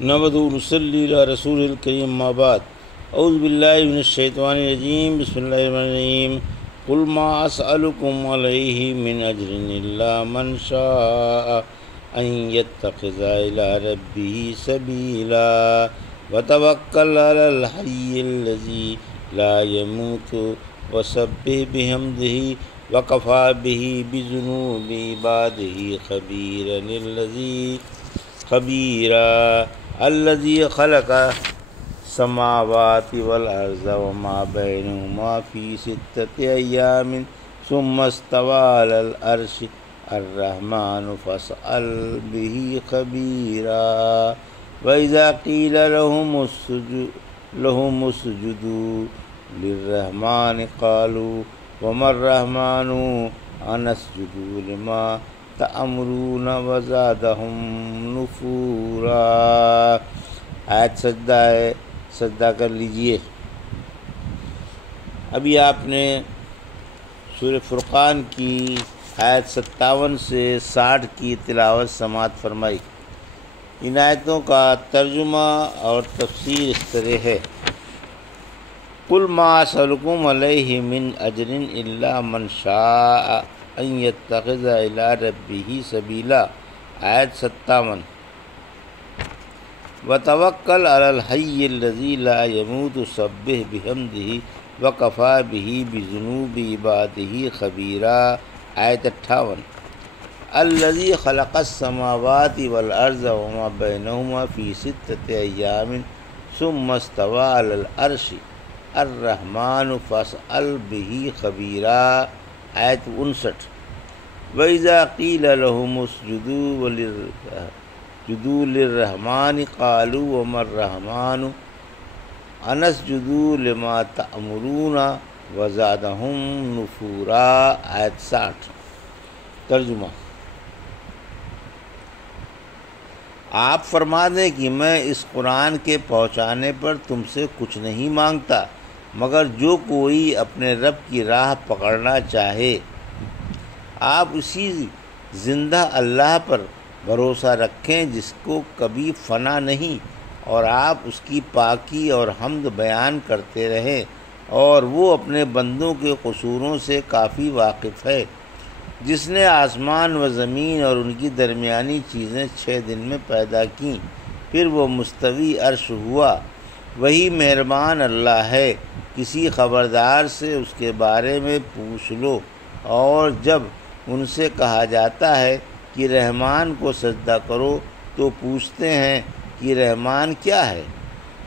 نحمدہ و نصلی علی رسول الکریم اما بعد اعوذ باللہ من الشیطان الرجیم بسم اللہ الرحمن الرحیم قل ما اسألکم علیہ من اجر الا من شاء ان یتخذ الی ربہ سبیلا وتوکل علی الحی الذی لا یموت وسبح بحمدہ وکفی بہ بذنوب عبادہ خبیرا الذی خلق السماوات والارض وما بینہما فی ستۃ ایام ثم استوی علی العرش الرحمن فاسأل بہ خبیرا وإذا قیل لهم اسجدوا للرحمن قالوا وما الرحمن انسجد لما تأمرون وزادهم نفورا۔ آیت سجدہ ہے، سجدہ کر لیجئے۔ ابھی آپ نے سورہ فرقان کی آیت 57 سے 60 کی تلاوت سماعت فرمائی۔ ان آیتوں کا ترجمہ اور تفسیر اس طرح ہے: قل ما اسألکم علیہ من اجر الا من شاء ان یتخذ الی ربہ سبیلا، آیت 57۔ وتوکل علی الحی الذی لا یموت سبح بحمدہ وکفی بہ بذنوب عبادہ خبیرا، آیت 58۔ الذی خلق السماوات والارض وما بینہما فی ستۃ ایام ثم استوی علی العرش الرحمن فاسأل بہ خبیرا، آیت 59۔ وَإِذَا قِيلَ لَهُمُ اسْجُدُوا لِلرَّحْمَنِ قَالُوا وَمَا الرَّحْمَنُ أَنَسْجُدُ لِمَا تَأْمُرُونَ وَزَادَهُمْ نُفُورًا، آیت 60۔ ترجمہ: آپ فرما دیں کہ میں اس قرآن کے پہنچانے پر تم سے کچھ نہیں مانگتا مگر جو کوئی اپنے رب کی راہ پکڑنا چاہے۔ آپ اسی زندہ اللہ پر بھروسہ رکھیں جس کو کبھی فنا نہیں، اور آپ اس کی پاکی اور حمد بیان کرتے رہیں، اور وہ اپنے بندوں کے قصوروں سے کافی واقف ہے۔ جس نے آسمان و زمین اور ان کی درمیانی چیزیں 6 دن میں پیدا کیں، پھر وہ مستوی عرش ہوا، وہی مہربان اللہ ہے۔ کسی خبردار سے اس کے بارے میں پوچھ لو۔ اور جب ان سے کہا جاتا ہے کہ رحمان کو سجدہ کرو تو پوچھتے ہیں کہ رحمان کیا ہے؟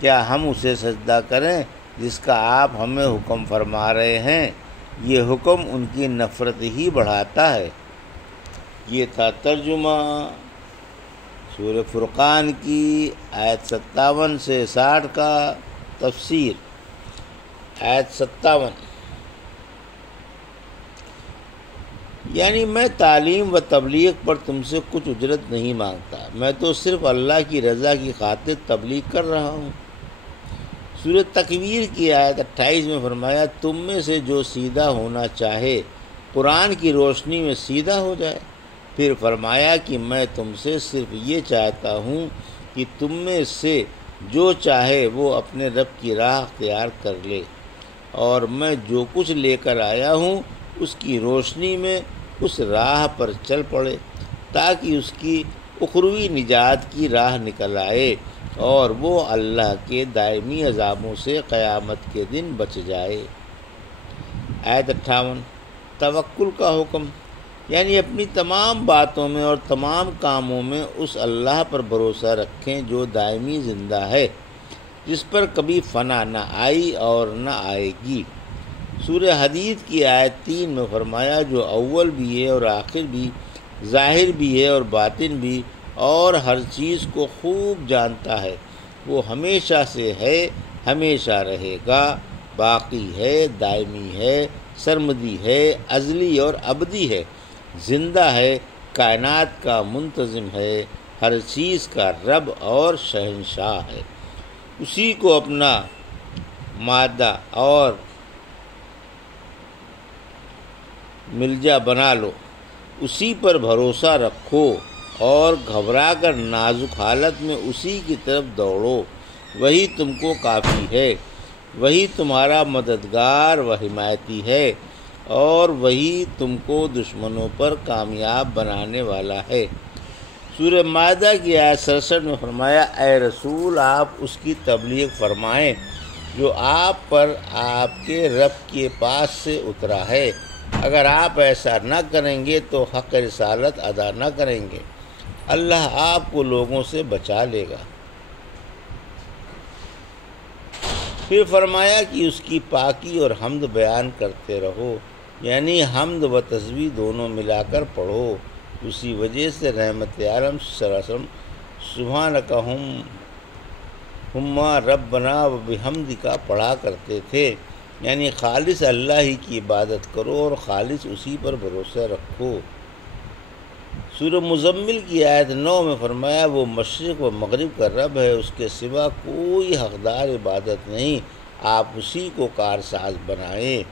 کیا ہم اسے سجدہ کریں جس کا آپ ہمیں حکم فرما رہے ہیں؟ یہ حکم ان کی نفرت ہی بڑھاتا ہے۔ یہ تھا ترجمہ سورہ فرقان کی آیت 57 سے 60 کا۔ تفسیر: آیت 57، یعنی میں تعلیم و تبلیغ پر تم سے کچھ اجرت نہیں مانگتا، میں تو صرف اللہ کی رضا کی خاطر تبلیغ کر رہا ہوں۔ سورہ تکویر کی آیت 28 میں فرمایا تم میں سے جو سیدھا ہونا چاہے قرآن کی روشنی میں سیدھا ہو جائے۔ پھر فرمایا کہ میں تم سے صرف یہ چاہتا ہوں کہ تم میں سے جو چاہے وہ اپنے رب کی راہ اختیار کر لے، اور میں جو کچھ لے کر آیا ہوں اس کی روشنی میں اس راہ پر چل پڑے تاکہ اس کی اخروی نجات کی راہ نکل آئے اور وہ اللہ کے دائمی عذابوں سے قیامت کے دن بچ جائے۔ آیت 58۔ توکل کا حکم، یعنی اپنی تمام باتوں میں اور تمام کاموں میں اس اللہ پر بھروسہ رکھیں جو دائمی زندہ ہے، جس پر کبھی فنا نہ آئی اور نہ آئے گی۔ سورہ حدید کی آیت 3 میں فرمایا جو اول بھی ہے اور آخر بھی، ظاہر بھی ہے اور باطن بھی، اور ہر چیز کو خوب جانتا ہے، وہ ہمیشہ سے ہے، ہمیشہ رہے گا، باقی ہے، دائمی ہے، سرمدی ہے، ازلی اور ابدی ہے، زندہ ہے، کائنات کا منتظم ہے، ہر چیز کا رب اور شہنشاہ ہے۔ اسی کو اپنا مادہ اور ملجا بنا لو، اسی پر بھروسہ رکھو اور گھبرا کر نازک حالت میں اسی کی طرف دوڑو، وہی تم کو کافی ہے، وہی تمہارا مددگار و حمایتی ہے، اور وہی تم کو دشمنوں پر کامیاب بنانے والا ہے۔ سورہ مائدہ کی آیت 67 میں فرمایا، اے رسول آپ اس کی تبلیغ فرمائیں جو آپ پر آپ کے رب کے پاس سے اترا ہے۔ اگر آپ ایسا نہ کریں گے تو حق رسالت ادا نہ کریں گے، اللہ آپ کو لوگوں سے بچا لے گا۔ پھر فرمایا کہ اس کی پاکی اور حمد بیان کرتے رہو، یعنی حمد و تسبیح دونوں ملا کر پڑھو۔ اسی وجہ سے رحمت عالم صلی اللہ علیہ وسلم سبحانک ہما ربنا و بحمدک پڑھا کرتے تھے، یعنی خالص اللہ ہی کی عبادت کرو اور خالص اسی پر بھروسہ رکھو۔ سورہ مزمل کی آیت 9 میں فرمایا، وہ مشرق و مغرب کا رب ہے، اس کے سوا کوئی حقدار عبادت نہیں، آپ اسی کو کارساز بنائیں۔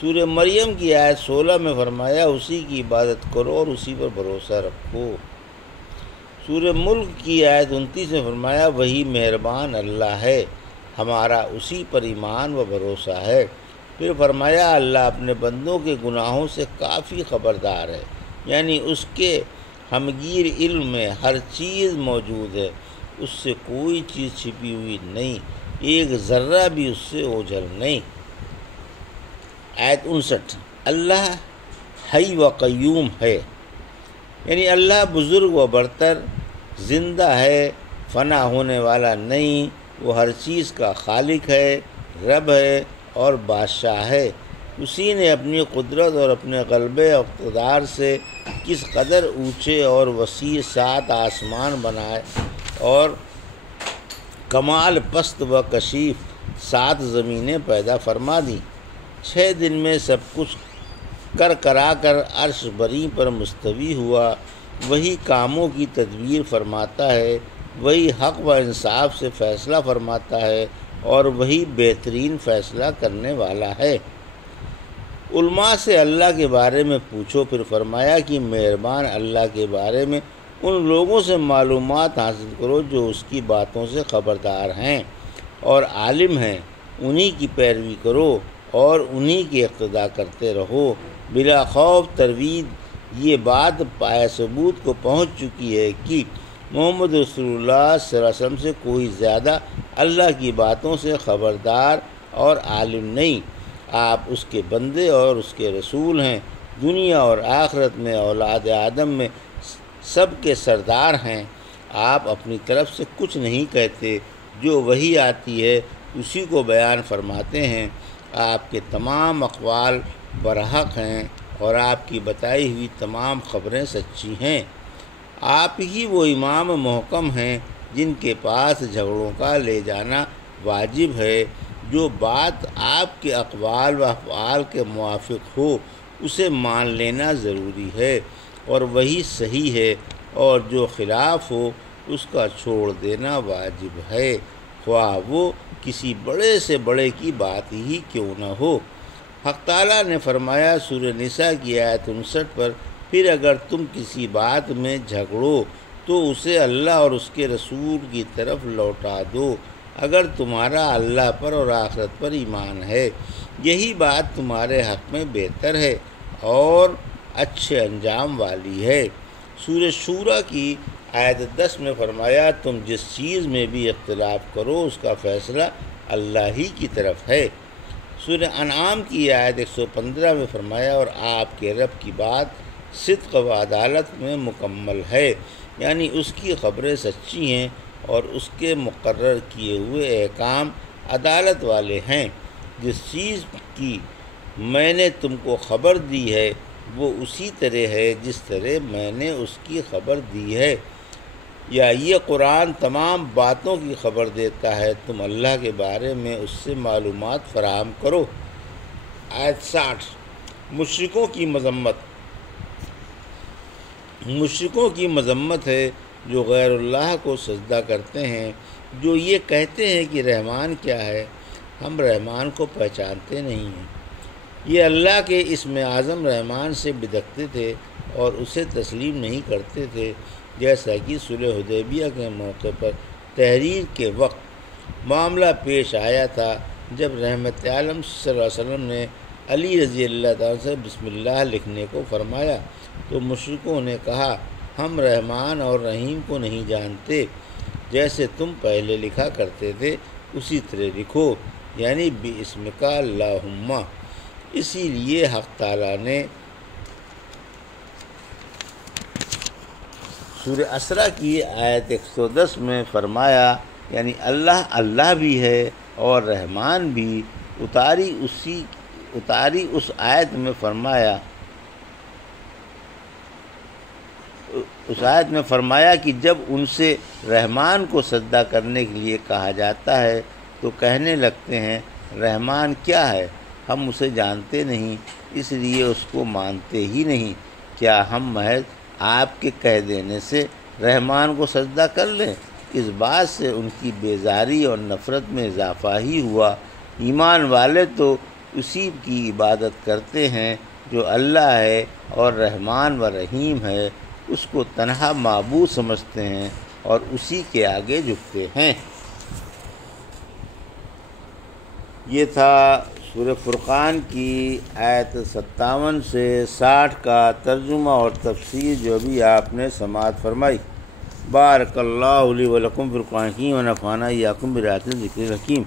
سورہ مریم کی آیت 16 میں فرمایا، اسی کی عبادت کرو اور اسی پر بھروسہ رکھو۔ سورہ ملک کی آیت 29 میں فرمایا، وہی مہربان اللہ ہے، ہمارا اسی پر ایمان و بھروسہ ہے۔ پھر فرمایا، اللہ اپنے بندوں کے گناہوں سے کافی خبردار ہے، یعنی اس کے ہمگیر علم میں ہر چیز موجود ہے، اس سے کوئی چیز چھپی ہوئی نہیں، ایک ذرہ بھی اس سے اوجھل نہیں۔ آیت 59، اللہ حی و قیوم ہے، یعنی اللہ بزرگ و برتر، زندہ ہے، فنا ہونے والا نہیں، وہ ہر چیز کا خالق ہے، رب ہے اور بادشاہ ہے۔ اسی نے اپنی قدرت اور اپنے غلبے اور اقتدار سے کس قدر اونچے اور وسیع 7 آسمان بنائے اور کمال پست و کشیف 7 زمینیں پیدا فرما دیں۔ 6 دن میں سب کچھ کرا کر عرش بری پر مستوی ہوا۔ وہی کاموں کی تدبیر فرماتا ہے، وہی حق و انصاف سے فیصلہ فرماتا ہے اور وہی بہترین فیصلہ کرنے والا ہے۔ علماء سے اللہ کے بارے میں پوچھو، پھر فرمایا کہ مہربان اللہ کے بارے میں ان لوگوں سے معلومات حاصل کرو جو اس کی باتوں سے خبردار ہیں اور عالم ہیں، انہی کی پیروی کرو اور انہی کی اقتداء کرتے رہو۔ بلا خوف تردید یہ بات پایہ ثبوت کو پہنچ چکی ہے کہ محمد رسول اللہ صلی اللہ علیہ وسلم سے کوئی زیادہ اللہ کی باتوں سے خبردار اور عالم نہیں۔ آپ اس کے بندے اور اس کے رسول ہیں، دنیا اور آخرت میں اولاد آدم میں سب کے سردار ہیں۔ آپ اپنی طرف سے کچھ نہیں کہتے، جو وحی آتی ہے اسی کو بیان فرماتے ہیں۔ آپ کے تمام اقوال برحق ہیں اور آپ کی بتائی ہوئی تمام خبریں سچی ہیں۔ آپ ہی وہ امام محکم ہیں جن کے پاس جھگڑوں کا لے جانا واجب ہے۔ جو بات آپ کے اقوال و افعال کے موافق ہو اسے مان لینا ضروری ہے اور وہی صحیح ہے، اور جو خلاف ہو اس کا چھوڑ دینا واجب ہے، خواہ وہ کسی بڑے سے بڑے کی بات ہی کیوں نہ ہو۔ حق تعالیٰ نے فرمایا سورہ نساء کی آیت 59 پر، پھر اگر تم کسی بات میں جھگڑو تو اسے اللہ اور اس کے رسول کی طرف لوٹا دو، اگر تمہارا اللہ پر اور آخرت پر ایمان ہے، یہی بات تمہارے حق میں بہتر ہے اور اچھے انجام والی ہے۔ سورہ شورى کی آیت 10 میں فرمایا، تم جس چیز میں بھی اختلاف کرو اس کا فیصلہ اللہ ہی کی طرف ہے۔ سورہ انعام کی آیت 115 میں فرمایا، اور آپ کے رب کی بات صدق و عدالت میں مکمل ہے، یعنی اس کی خبریں سچی ہیں اور اس کے مقرر کیے ہوئے احکام عدالت والے ہیں۔ جس چیز کی میں نے تم کو خبر دی ہے وہ اسی طرح ہے جس طرح میں نے اس کی خبر دی ہے، یا یہ قرآن تمام باتوں کی خبر دیتا ہے، تم اللہ کے بارے میں اس سے معلومات فراہم کرو۔ آیت 60، مشرکوں کی مذمت ہے جو غیر اللہ کو سجدہ کرتے ہیں، جو یہ کہتے ہیں کہ رحمان کیا ہے، ہم رحمان کو پہچانتے نہیں ہیں۔ یہ اللہ کے اسم اعظم رحمان سے بدعتتے تھے، اور اسے تسلیم نہیں کرتے تھے، جیسا کہ صلح حدیبیہ کے موقع پر تحریر کے وقت معاملہ پیش آیا تھا، جب رحمت عالم صلی اللہ علیہ وسلم نے علی رضی اللہ تعالیٰ سے بسم اللہ لکھنے کو فرمایا تو مشرکوں نے کہا، ہم رحمان اور رحیم کو نہیں جانتے، جیسے تم پہلے لکھا کرتے تھے اسی طرح لکھو، یعنی بِاسْمِکَ اللہم۔ اسی لیے حق تعالیٰ نے سورہ اسرا کی آیت 110 میں فرمایا، یعنی اللہ اللہ بھی ہے اور رحمان بھی، اتاری اس آیت میں فرمایا کہ جب ان سے رحمان کو سجدہ کرنے کے لیے کہا جاتا ہے تو کہنے لگتے ہیں رحمان کیا ہے، ہم اسے جانتے نہیں، اس لیے اس کو مانتے ہی نہیں، کیا ہم محض آپ کے کہہ دینے سے رحمان کو سجدہ کر لیں؟ اس بات سے ان کی بیزاری اور نفرت میں اضافہ ہی ہوا۔ ایمان والے تو اسی کی عبادت کرتے ہیں جو اللہ ہے اور رحمان و رحیم ہے، اس کو تنہا معبود سمجھتے ہیں اور اسی کے آگے جھکتے ہیں۔ یہ تھا سورہ فرقان کی آیت 57 سے 60 کا ترجمہ اور تفسیر جو ابھی آپ نے سماعت فرمائی۔ بارک اللہ لی و لکم فی القرآن الحکیم و نفعنی وایاکم بآیات الذکر الحکیم۔